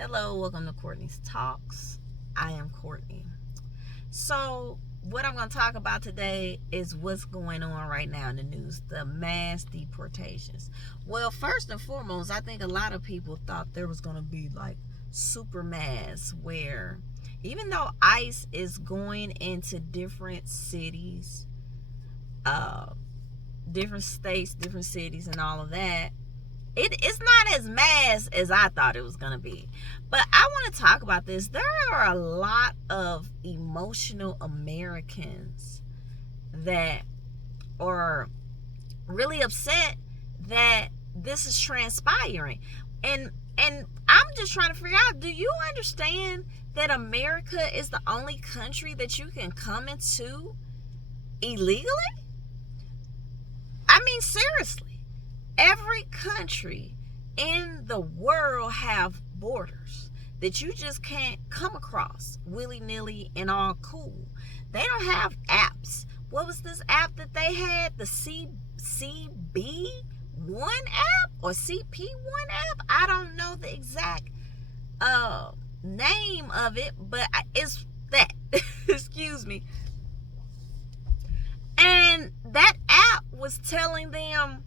Hello, welcome to Courtney's Talks. I am Courtney. So, what I'm going to talk about today is what's going on right now in the news, the mass deportations. Well, first and foremost, I think a lot of people thought there was going to be like super mass where even though ICE is going into different cities, uh, different states, different cities, and all of that, it's not as mass as I thought it was going to be. But I want to talk about this. There are a lot of emotional Americans that are really upset that this is transpiring. And I'm just trying to figure out, do you understand that America is the only country that you can come into illegally? I mean, seriously. Every country in the world have borders that you just can't come across willy-nilly and all cool. They don't have apps. What was this app that they had? The CB1 app or CP1 app? I don't know the exact name of it, but it's that. Excuse me. And that app was telling them,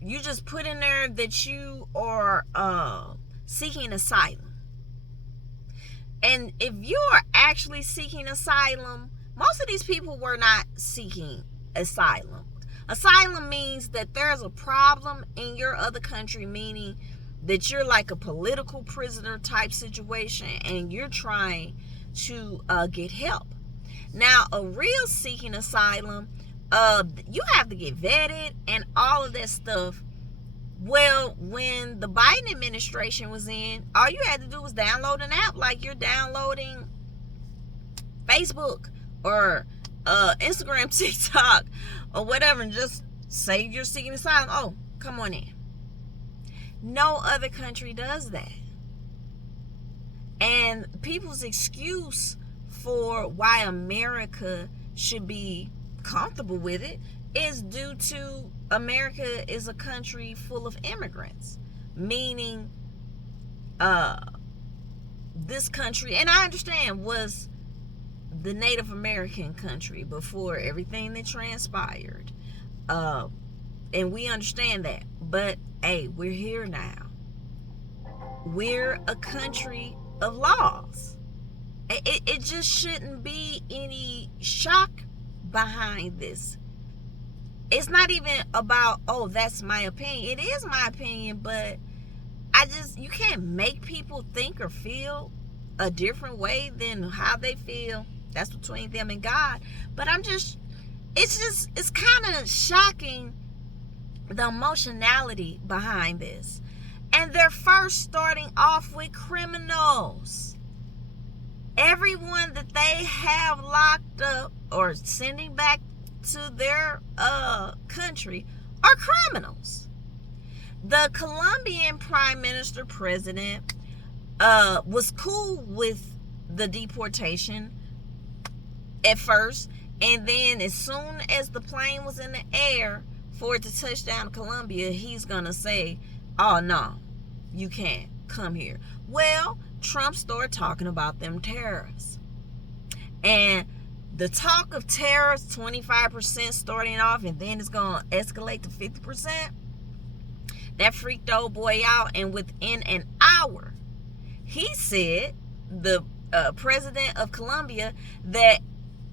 you just put in there that you are seeking asylum. And if you are actually seeking asylum, most of these people were not seeking asylum. Asylum means that there's a problem in your other country, meaning that you're like a political prisoner type situation and you're trying to get help. Now, a real seeking asylum, you have to get vetted and all of that stuff. Well, when the Biden administration was in, all you had to do was download an app like you're downloading Facebook or Instagram, TikTok, or whatever, and just say you're seeking asylum. Oh, come on in. No other country does that. And people's excuse for why America should be comfortable with it is due to America is a country full of immigrants, meaning this country, and I understand, was the Native American country before everything that transpired, and we understand that, but hey, we're here now. We're a country of laws. It just shouldn't be any shock behind this. It's not even about, oh, that's my opinion. It is my opinion, but you can't make people think or feel a different way than how they feel. That's between them and God. But it's kind of shocking, the emotionality behind this. And they're first starting off with criminals. Everyone that they have locked up or sending back to their country are criminals. The Colombian prime minister president was cool with the deportation at first, and then as soon as the plane was in the air for it to touch down in Colombia, he's gonna say, oh no, you can't come here. Well, Trump started talking about them terrorists. And the talk of terrorists, 25% starting off, and then it's going to escalate to 50%. That freaked old boy out. And within an hour, he said, the president of Colombia, that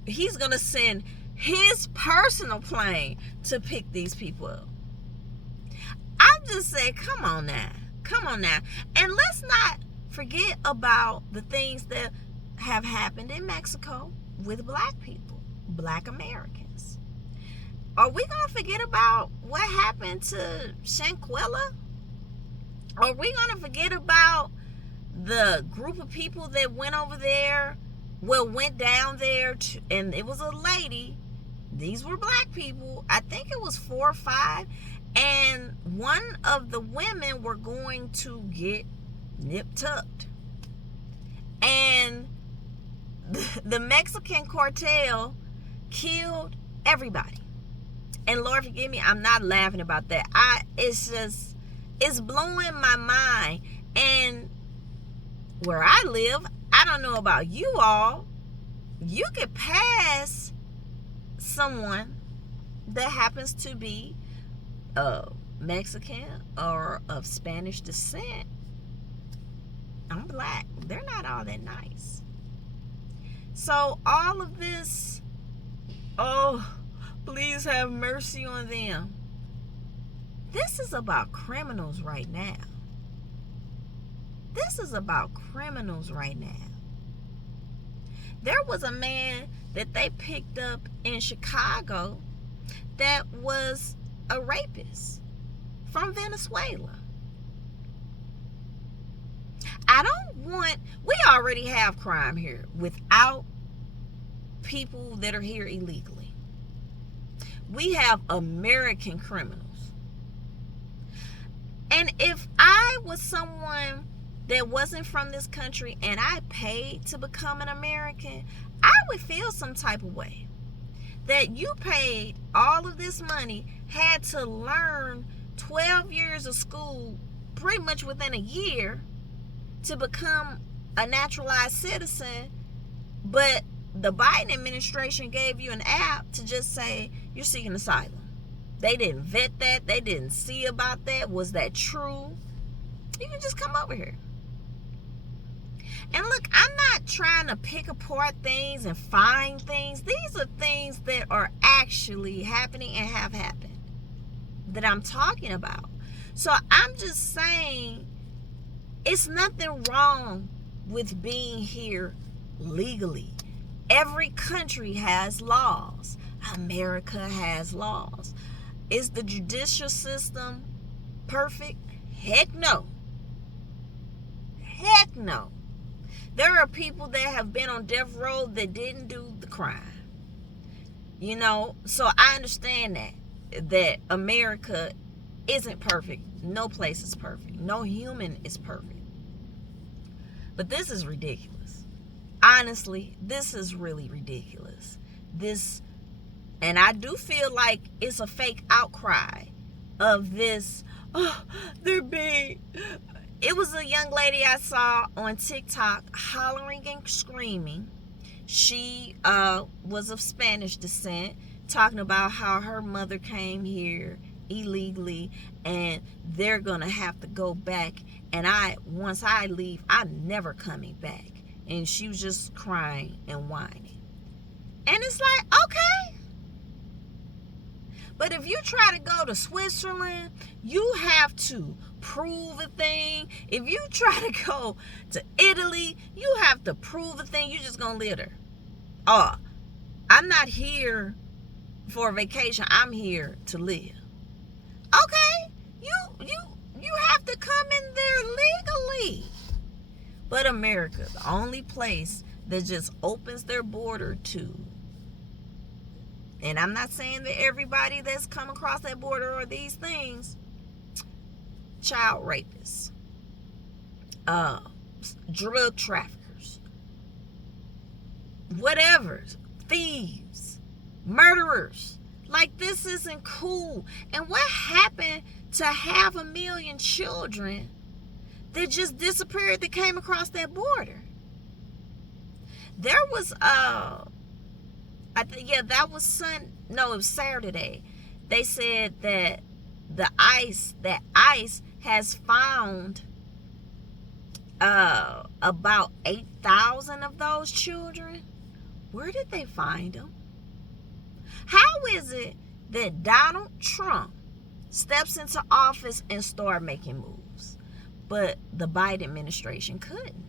he's going to send his personal plane to pick these people up. I'm just saying, come on now. Come on now. And let's not forget about the things that have happened in Mexico with black people, black Americans. Are we going to forget about what happened to Shanquella? Are we going to forget about the group of people that went over there, went down there, and it was a lady. These were black people. I think it was 4 or 5. And one of the women were going to get nip-tucked. And the Mexican cartel killed everybody. And Lord forgive me, I'm not laughing about that. It's blowing my mind. where I live, I don't know about you all, you could pass someone that happens to be Mexican or of Spanish descent. I'm black. They're not all that nice. So all of this, oh, please have mercy on them. This is about criminals right now. This is about criminals right now. There was a man that they picked up in Chicago that was a rapist from Venezuela. We already have crime here without people that are here illegally. We have American criminals. And if I was someone that wasn't from this country and I paid to become an American, I would feel some type of way. That you paid all of this money, had to learn 12 years of school pretty much within a year to become a naturalized citizen, but the Biden administration gave you an app to just say you're seeking asylum. They didn't vet that. They didn't see about that. Was that true? You can just come over here. And look, I'm not trying to pick apart things and find things. These are things that are actually happening and have happened that I'm talking about. So I'm just saying it's nothing wrong with being here legally. Every country has laws. America has laws. Is the judicial system perfect? Heck no. Heck no. There are people that have been on death row that didn't do the crime. You know, so I understand that America isn't perfect. No place is perfect. No human is perfect. But this is ridiculous. Honestly, this is really ridiculous. And I do feel like it's a fake outcry of this. Oh, they're being. It was a young lady I saw on TikTok hollering and screaming. She was of Spanish descent, talking about how her mother came here illegally and they're gonna have to go back, and once I leave, I'm never coming back. And she was just crying and whining. And it's like, okay. But if you try to go to Switzerland, you have to prove a thing. If you try to go to Italy, you have to prove a thing. You're just gonna live there. Oh, I'm not here for a vacation. I'm here to live. Okay, you have to come in there legally. But America, the only place that just opens their border to, and I'm not saying that everybody that's come across that border are these things, child rapists, drug traffickers, whatever, thieves, murderers. Like, this isn't cool. And what happened to 500,000 children that just disappeared that came across that border? There was it was Saturday. They said that ICE has found about 8,000 of those children. Where did they find them? How is it that Donald Trump steps into office and start making moves, but the Biden administration couldn't?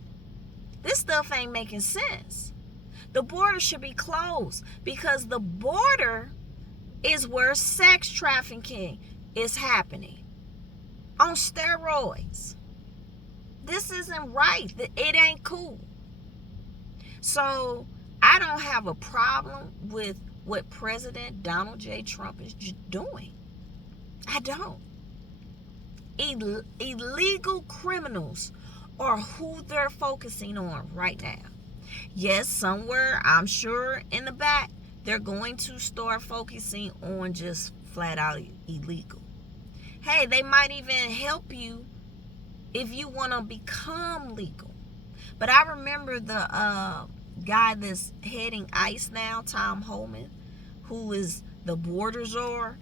This stuff ain't making sense. The border should be closed because the border is where sex trafficking is happening on steroids. This isn't right. It ain't cool. So I don't have a problem with what President Donald J. Trump is doing. I don't. Illegal criminals are who they're focusing on right now. Yes, somewhere, I'm sure in the back, they're going to start focusing on just flat out illegal. Hey, they might even help you if you want to become legal. But I remember the guy that's heading ICE now, Tom Homan, who is the border czar,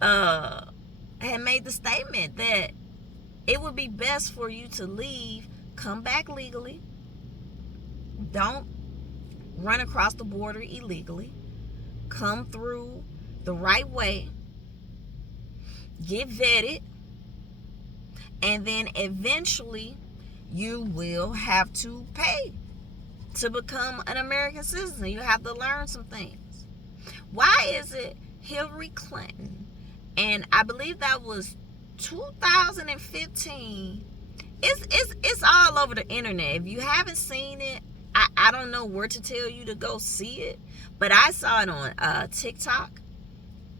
had made the statement that it would be best for you to leave, come back legally, don't run across the border illegally, come through the right way, get vetted, and then eventually you will have to pay to become an American citizen. You have to learn some things. Why is it Hillary Clinton, and I believe that was 2015, it's all over the internet. If you haven't seen it, I don't know where to tell you to go see it, but I saw it on TikTok,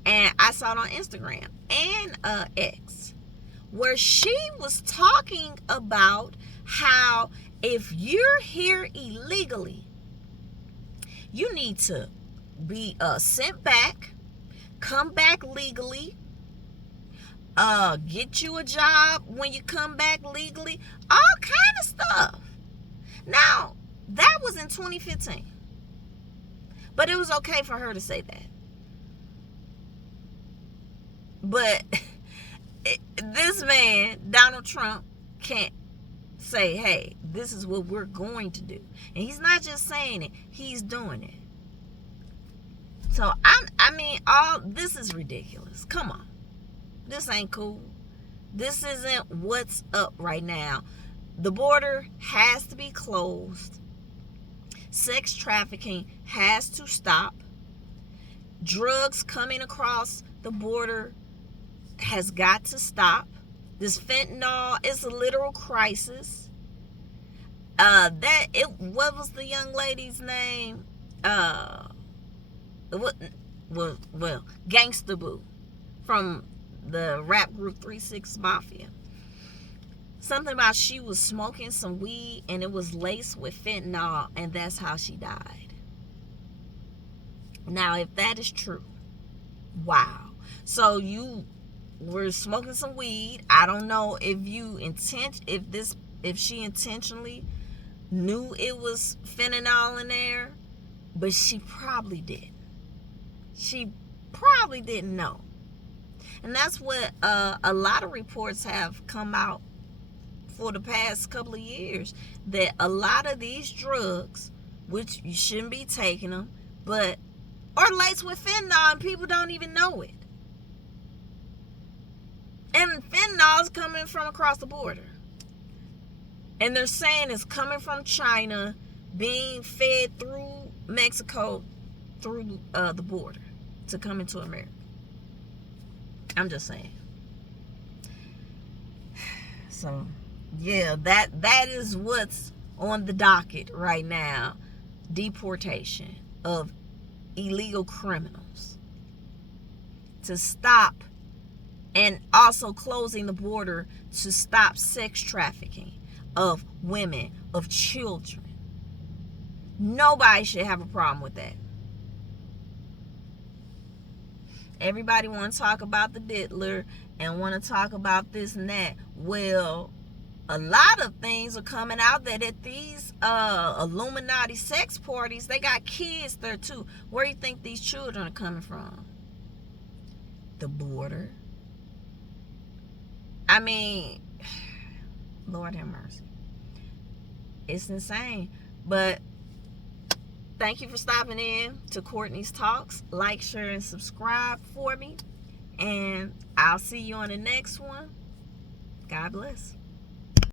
and I saw it on Instagram and X, where she was talking about how if you're here illegally, you need to be sent back, come back legally, get you a job when you come back legally, all kind of stuff. Now, that was in 2015. But it was okay for her to say that. But this man, Donald Trump, can't say, hey, this is what we're going to do. And he's not just saying it, he's doing it. So, all this is ridiculous. Come on. This ain't cool. This isn't what's up right now. The border has to be closed. Sex trafficking has to stop. Drugs coming across the border has got to stop. This fentanyl is a literal crisis. What was the young lady's name? Gangsta Boo from the rap group 3-6 Mafia. Something about she was smoking some weed and it was laced with fentanyl, and that's how she died. Now, if that is true, wow. So you were smoking some weed. I don't know if she intentionally knew it was fentanyl in there, but she probably did. She probably didn't know. And that's what a lot of reports have come out for the past couple of years, that a lot of these drugs, which you shouldn't be taking them, but are laced with fentanyl and people don't even know it. And fentanyl is coming from across the border. And they're saying it's coming from China, being fed through Mexico, through the border to come into America. I'm just saying. So, yeah, that is what's on the docket right now. Deportation of illegal criminals. To stop, and also closing the border to stop sex trafficking of women, of children. Nobody should have a problem with that. Everybody want to talk about the diddler and want to talk about this and that. Well, a lot of things are coming out that at these Illuminati sex parties, they got kids there too. Where do you think these children are coming from? The border. I mean, Lord have mercy. It's insane. But thank you for stopping in to Courtney's Talks. Like, share, and subscribe for me. And I'll see you on the next one. God bless.